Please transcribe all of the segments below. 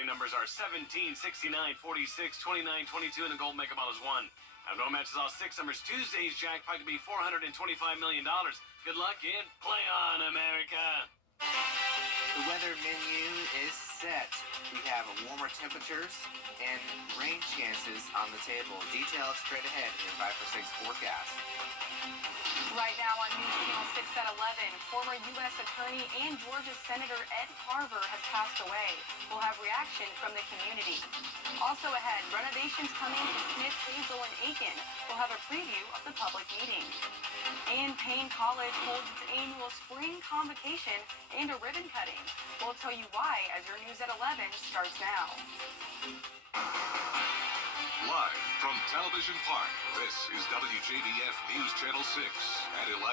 winning numbers are 17, 69, 46, 29, 22, and the gold mega ball is 1. Now, no matches all 6 numbers. Tuesday's jackpot to be $425 million. Good luck and play on, America. The weather menu is set. We have warmer temperatures and rain chances on the table. Details straight ahead in your 5 for 6 forecast. Right now on News Channel 6 at 11, former U.S. Attorney and Georgia Senator Ed Carver has passed away. We'll have reaction from the community. Also ahead, renovations coming to Smith, Hazel, and Aiken. We'll have a preview of the public meeting. And Payne College holds its annual spring convocation and a ribbon cutting. We'll tell you why as your News at 11 starts now. Live from Television Park, this is WJBF News Channel 6 at 11.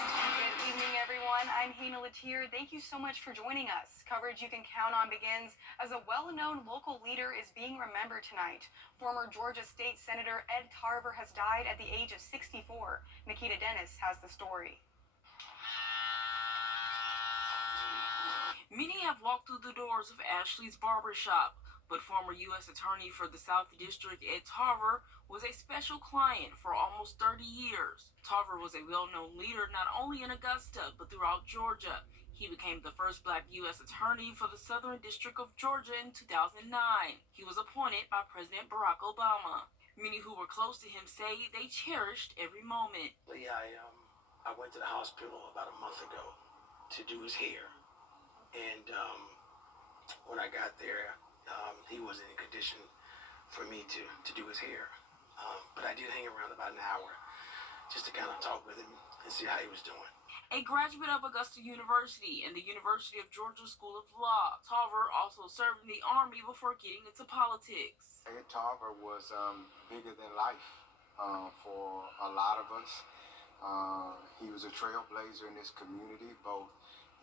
Good evening, everyone. I'm Hannah Latier. Thank you so much for joining us. Coverage you can count on begins as a well-known local leader is being remembered tonight. Former Georgia State Senator Ed Carver has died at the age of 64. Nikita Dennis has the story. Many have walked through the doors of Ashley's barbershop, but former U.S. Attorney for the South District Ed Tarver was a special client for almost 30 years. Tarver was a well-known leader not only in Augusta, but throughout Georgia. He became the first black U.S. Attorney for the Southern District of Georgia in 2009. He was appointed by President Barack Obama. Many who were close to him say they cherished every moment. I went to the hospital about a month ago to do his hair. And when I got there, he wasn't in condition for me to do his hair. But I did hang around about an hour just to kind of talk with him and see how he was doing. A graduate of Augusta University and the University of Georgia School of Law, Tarver also served in the Army before getting into politics. Ed Tarver was bigger than life for a lot of us. He was a trailblazer in this community, both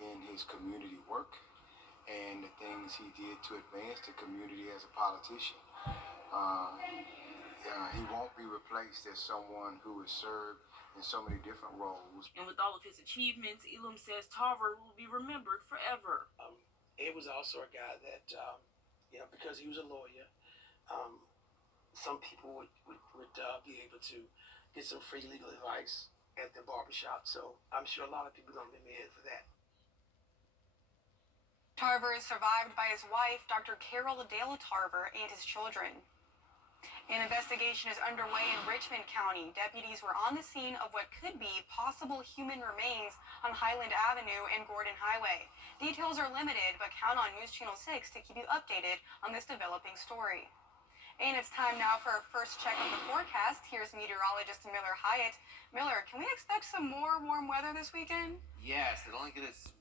in his community work and the things he did to advance the community as a politician. He won't be replaced as someone who has served in so many different roles. And with all of his achievements, Elam says Tarver will be remembered forever. Ed was also a guy that, because he was a lawyer, some people would be able to get some free legal advice at the barbershop. So I'm sure a lot of people don't remember Ed for that. Tarver is survived by his wife, Dr. Carol Adela Tarver, and his children. An investigation is underway in Richmond County. Deputies were on the scene of what could be possible human remains on Highland Avenue and Gordon Highway. Details are limited, but count on News Channel 6 to keep you updated on this developing story. And it's time now for our first check of the forecast. Here's meteorologist Miller Hyatt. Miller, can we expect some more warm weather this weekend? Yes, it only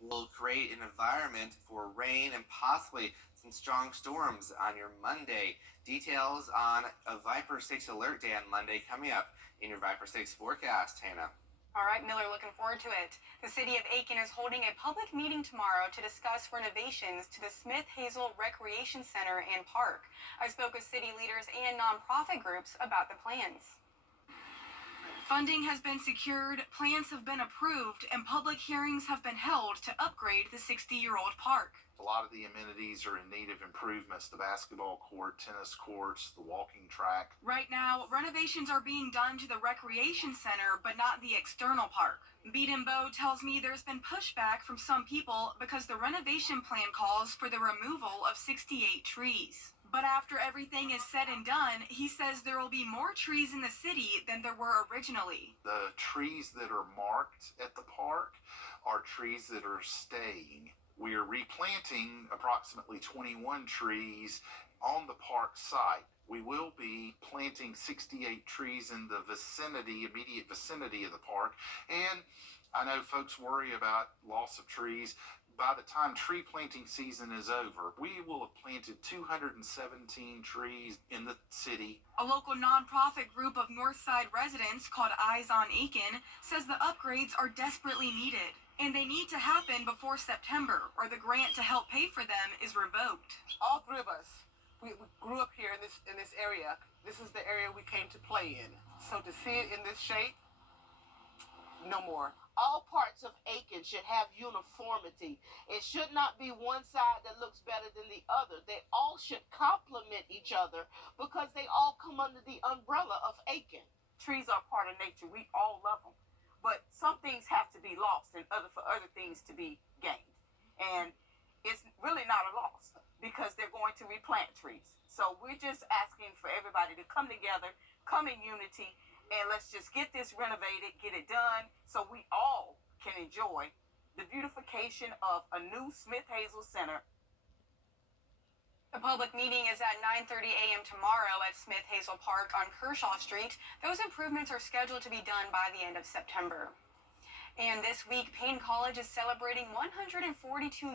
will create an environment for rain and possibly some strong storms on your Monday. Details on a Viper 6 alert day on Monday coming up in your Viper 6 forecast, Hannah. All right, Miller, looking forward to it. The city of Aiken is holding a public meeting tomorrow to discuss renovations to the Smith Hazel Recreation Center and Park. I spoke with city leaders and nonprofit groups about the plans. Funding has been secured, plans have been approved, and public hearings have been held to upgrade the 60-year-old park. A lot of the amenities are in need of improvements: the basketball court, tennis courts, the walking track. Right now, renovations are being done to the recreation center, but not the external park. Beaton Bowe tells me there's been pushback from some people because the renovation plan calls for the removal of 68 trees. But after everything is said and done, he says there will be more trees in the city than there were originally. The trees that are marked at the park are trees that are staying. We are replanting approximately 21 trees on the park site. We will be planting 68 trees in the immediate vicinity of the park. And I know folks worry about loss of trees. By the time tree planting season is over, we will have planted 217 trees in the city. A local nonprofit group of Northside residents called Eyes on Aiken says the upgrades are desperately needed, and they need to happen before September, or the grant to help pay for them is revoked. All three of us, we grew up here in this area. This is the area we came to play in. So to see it in this shape, no more. all parts of Aiken should have uniformity. It should not be one side that looks better than the other. They all should complement each other because they all come under the umbrella of Aiken. Trees are part of nature. We all love them. But some things have to be lost for other things to be gained. And it's really not a loss because they're going to replant trees. So we're just asking for everybody to come together, come in unity, and let's just get this renovated, get it done, so we all can enjoy the beautification of a new Smith Hazel Center. The public meeting is at 9:30 a.m. tomorrow at Smith Hazel Park on Kershaw Street. Those improvements are scheduled to be done by the end of September. And this week, Payne College is celebrating 142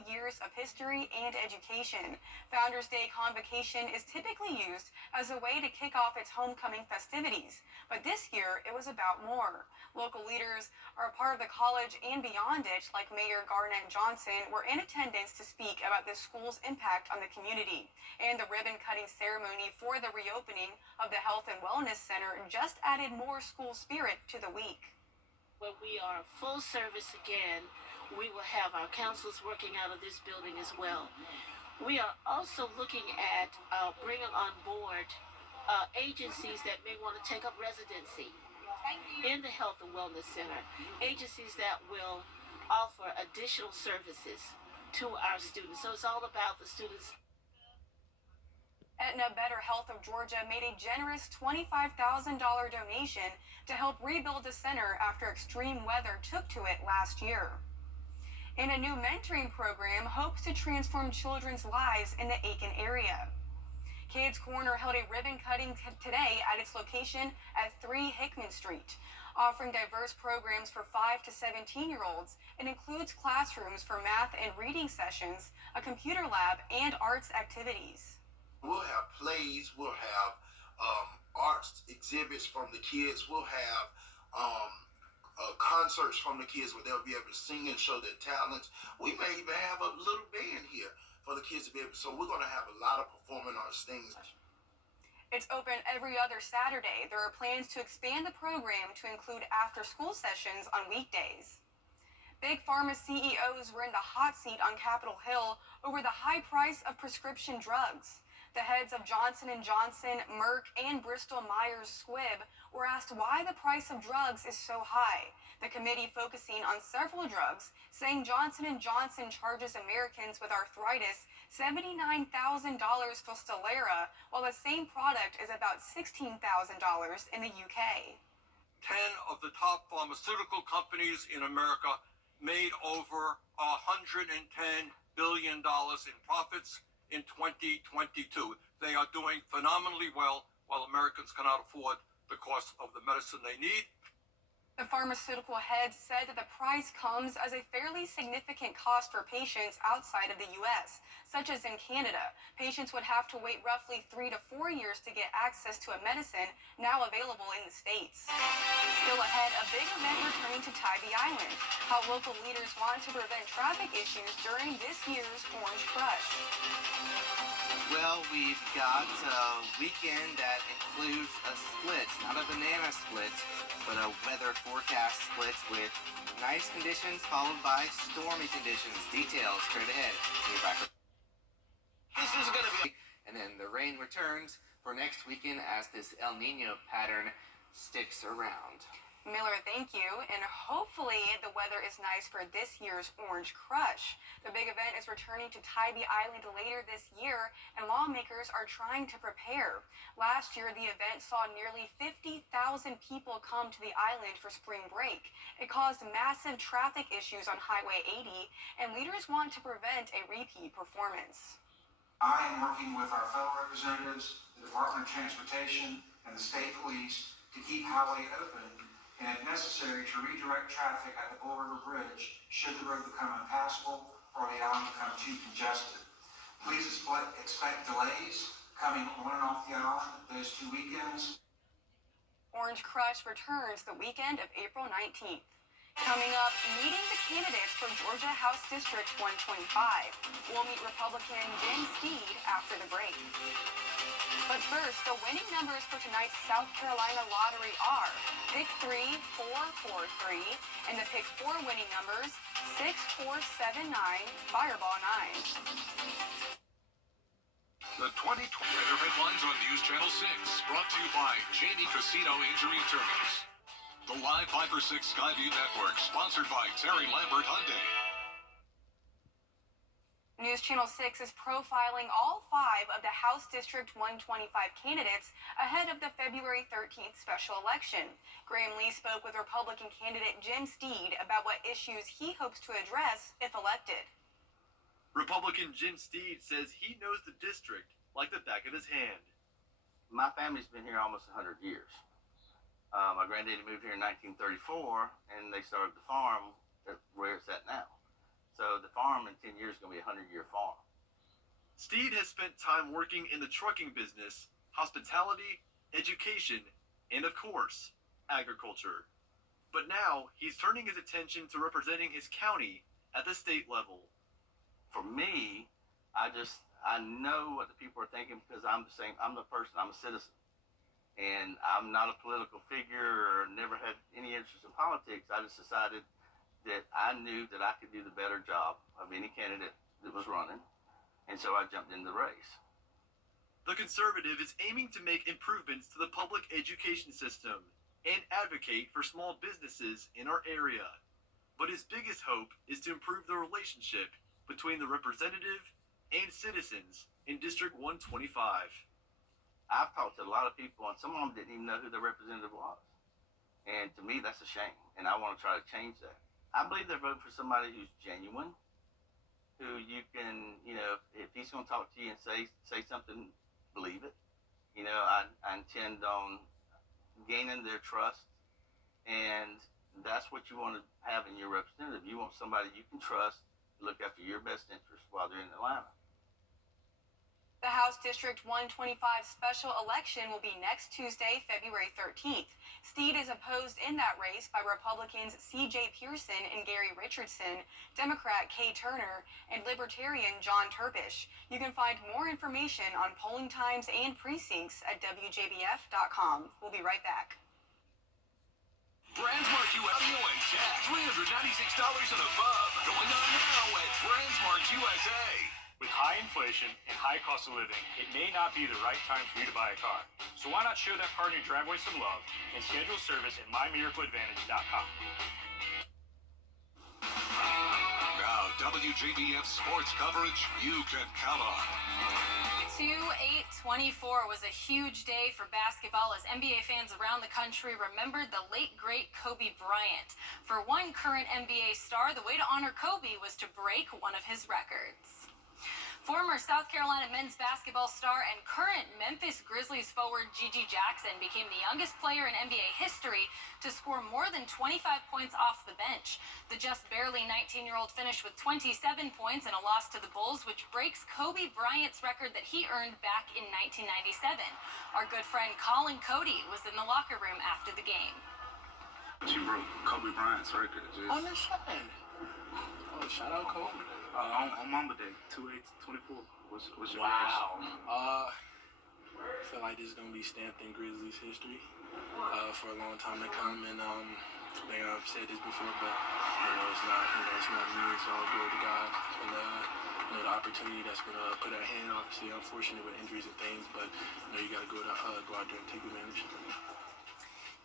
years of history and education. Founders Day Convocation is typically used as a way to kick off its homecoming festivities. But this year, it was about more. Local leaders are a part of the college and beyond it, like Mayor Garnett Johnson, were in attendance to speak about the school's impact on the community. And the ribbon-cutting ceremony for the reopening of the Health and Wellness Center just added more school spirit to the week. When we are full service again, we will have our counselors working out of this building as well. We are also looking at bringing on board agencies that may want to take up residency in the Health and Wellness Center, agencies that will offer additional services to our students. So it's all about the students. Aetna Better Health of Georgia made a generous $25,000 donation to help rebuild the center after extreme weather took to it last year. And a new mentoring program hopes to transform children's lives in the Aiken area. Kids Corner held a ribbon cutting today at its location at 3 Hickman Street, offering diverse programs for 5 to 17-year-olds. It includes classrooms for math and reading sessions, a computer lab, and arts activities. We'll have plays, we'll have arts exhibits from the kids, we'll have concerts from the kids where they'll be able to sing and show their talents. We may even have a little band here for the kids to be able to, so we're going to have a lot of performing arts things. It's open every other Saturday. There are plans to expand the program to include after-school sessions on weekdays. Big Pharma CEOs were in the hot seat on Capitol Hill over the high price of prescription drugs. The heads of Johnson & Johnson, Merck, and Bristol-Myers Squibb were asked why the price of drugs is so high. The committee focusing on several drugs, saying Johnson & Johnson charges Americans with arthritis $79,000 for Stelara, while the same product is about $16,000 in the UK. 10 of the top pharmaceutical companies in America made over $110 billion in profits in 2022. They are doing phenomenally well, while Americans cannot afford the cost of the medicine they need. The pharmaceutical heads said that the price comes as a fairly significant cost for patients outside of the U.S., such as in Canada. Patients would have to wait roughly 3 to 4 years to get access to a medicine now available in the States. Still ahead, a big event returning to Tybee Island. How local leaders want to prevent traffic issues during this year's Orange Crush. Well, we've got a weekend that includes a split, not a banana split, but a weather forecast split with nice conditions followed by stormy conditions. Details straight ahead. This is going to be... And then the rain returns for next weekend as this El Nino pattern sticks around. Miller, thank you. And hopefully the weather is nice for this year's Orange Crush. The big event is returning to Tybee Island later this year, and lawmakers are trying to prepare. Last year, the event saw nearly 50,000 people come to the island for spring break. It caused massive traffic issues on Highway 80, and leaders want to prevent a repeat performance. I am working with our fellow representatives, the Department of Transportation, and the state police to keep Highway open, and if necessary, to redirect traffic at the Bull River Bridge should the road become impassable or the island become too congested. Please expect delays coming on and off the island those 2 weekends. Orange Crush returns the weekend of April 19th. Coming up, meeting the candidates for Georgia House District 125. We'll meet Republican Jen Steed after the break. But first, the winning numbers for tonight's South Carolina lottery are Pick 3, 4, 4, 3, and the Pick 4 winning numbers 6, 4, 7, 9, Fireball 9. The 2020 weather headlines on News Channel 6, brought to you by Jamie Casino Injury Attorneys. The live 5 for 6 Skyview Network, sponsored by Terry Lambert Hyundai. News Channel 6 is profiling all 5 of the House District 125 candidates ahead of the February 13th special election. Graham Lee spoke with Republican candidate Jen Steed about what issues he hopes to address if elected. Republican Jen Steed says he knows the district like the back of his hand. My family's been here almost 100 years. My granddaddy moved here in 1934, and they started the farm where it's at now. So the farm in 10 years is going to be a 100-year farm. Steed has spent time working in the trucking business, hospitality, education, and of course, agriculture. But now he's turning his attention to representing his county at the state level. For me, I know what the people are thinking because I'm the person, I'm a citizen. And I'm not a political figure or never had any interest in politics. I just decided that I knew that I could do the better job of any candidate that was running. And so I jumped in the race. The conservative is aiming to make improvements to the public education system and advocate for small businesses in our area. But his biggest hope is to improve the relationship between the representative and citizens in District 125. I've talked to a lot of people, and some of them didn't even know who the representative was. And to me, that's a shame, and I want to try to change that. I believe they're voting for somebody who's genuine, who you can, if he's going to talk to you and say something, believe it. I intend on gaining their trust, and that's what you want to have in your representative. You want somebody you can trust, look after your best interests while they're in Atlanta. The House District 125 special election will be next Tuesday, February 13th. Steed is opposed in that race by Republicans C.J. Pearson and Gary Richardson, Democrat Kay Turner, and Libertarian John Turbish. You can find more information on polling times and precincts at WJBF.com. We'll be right back. Brandsmark audio and tax, $396 and above. Going on now at Brandsmark USA. With high inflation and high cost of living, it may not be the right time for you to buy a car. So why not show that car in your driveway some love and schedule service at mymiracleadvantage.com. Now, WJBF sports coverage you can count on. 2/8/24 was a huge day for basketball as NBA fans around the country remembered the late, great Kobe Bryant. For one current NBA star, the way to honor Kobe was to break one of his records. Former South Carolina men's basketball star and current Memphis Grizzlies forward Gigi Jackson became the youngest player in NBA history to score more than 25 points off the bench. The just barely 19-year-old finished with 27 points in a loss to the Bulls, which breaks Kobe Bryant's record that he earned back in 1997. Our good friend Colin Cody was in the locker room after the game. She broke Kobe Bryant's record. Understand. Oh, shout out Kobe. On Mamba Day, 2/8/24. What's your Wow. reaction? I feel like this is gonna be stamped in Grizzlies history for a long time to come. And I've said this before, but it's not me. It's all glory to God. And the opportunity that's been put at hand. Obviously, unfortunate with injuries and things, but you got to go out there and take advantage.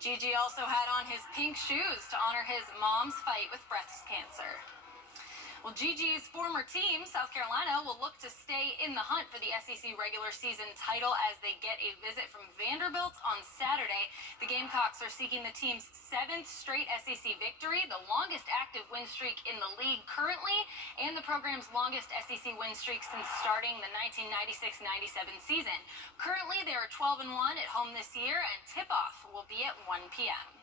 Gigi also had on his pink shoes to honor his mom's fight with breast cancer. Well, Gigi's former team, South Carolina, will look to stay in the hunt for the SEC regular season title as they get a visit from Vanderbilt on Saturday. The Gamecocks are seeking the team's 7th straight SEC victory, the longest active win streak in the league currently, and the program's longest SEC win streak since starting the 1996-97 season. Currently, they are 12-1 at home this year, and tip-off will be at 1 p.m.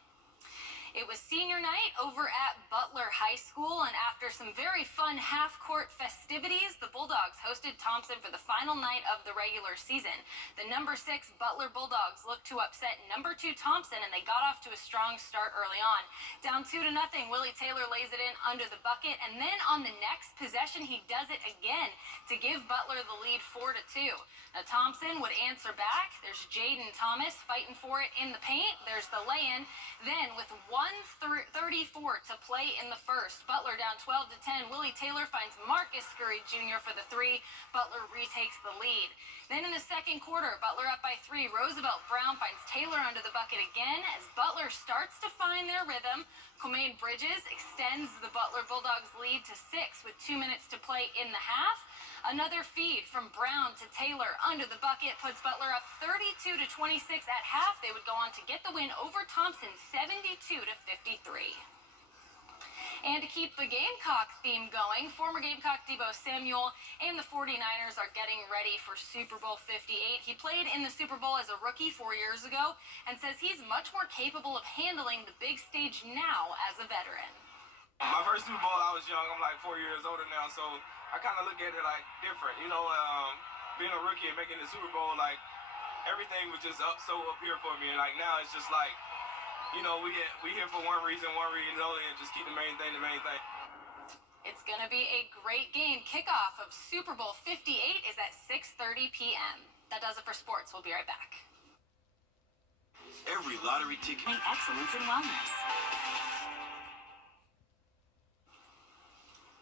It was senior night over at Butler High School, and after some very fun half-court festivities, the Bulldogs hosted Thompson for the final night of the regular season. The number 6 Butler Bulldogs looked to upset number 2 Thompson, and they got off to a strong start early on. Down 2-0, Willie Taylor lays it in under the bucket, and then on the next possession, he does it again to give Butler the lead 4-2. Now Thompson would answer back. There's Jaden Thomas fighting for it in the paint. There's the lay-in. Then with 1:34 to play in the first, Butler down 12-10. Willie Taylor finds Marcus Scurry Jr. for the 3. Butler retakes the lead. Then in the second quarter, Butler up by 3. Roosevelt Brown finds Taylor under the bucket again as Butler starts to find their rhythm. Comaine Bridges extends the Butler Bulldogs lead to 6 with 2 minutes to play in the half. Another feed from Brown to Taylor under the bucket puts Butler up 32-26 at half. They would go on to get the win over Thompson 72-53. And to keep the Gamecock theme going, former Gamecock Deebo Samuel and the 49ers are getting ready for Super Bowl 58. He played in the Super Bowl as a rookie 4 years ago and says he's much more capable of handling the big stage now as a veteran. My first Super Bowl, I was young. I'm like 4 years older now, so I kind of look at it like different. You know, being a rookie and making the Super Bowl, like everything was just up here for me. And like now, it's just like, you know, we here for one reason only, and just keep the main thing the main thing. It's going to be a great game. Kickoff of Super Bowl 58 is at 6:30 p.m. That does it for sports. We'll be right back. Every lottery ticket. Excellence in wellness.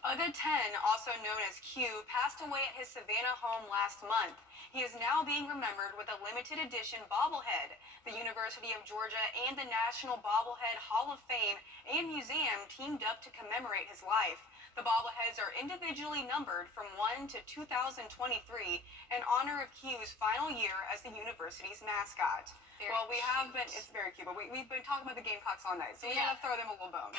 Uga 10, also known as Q, passed away at his Savannah home last month. He is now being remembered with a limited edition bobblehead. The University of Georgia and the National Bobblehead Hall of Fame and Museum teamed up to commemorate his life. The bobbleheads are individually numbered from 1 to 2023 in honor of Q's final year as the university's mascot. Well, we have been, it's very cute, but we've been talking about the Gamecocks all night, so we gotta throw them a little bone.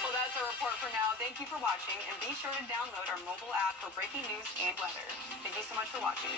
Well, that's our report for now. Thank you for watching, and be sure to download our mobile app for breaking news and weather. Thank you so much for watching.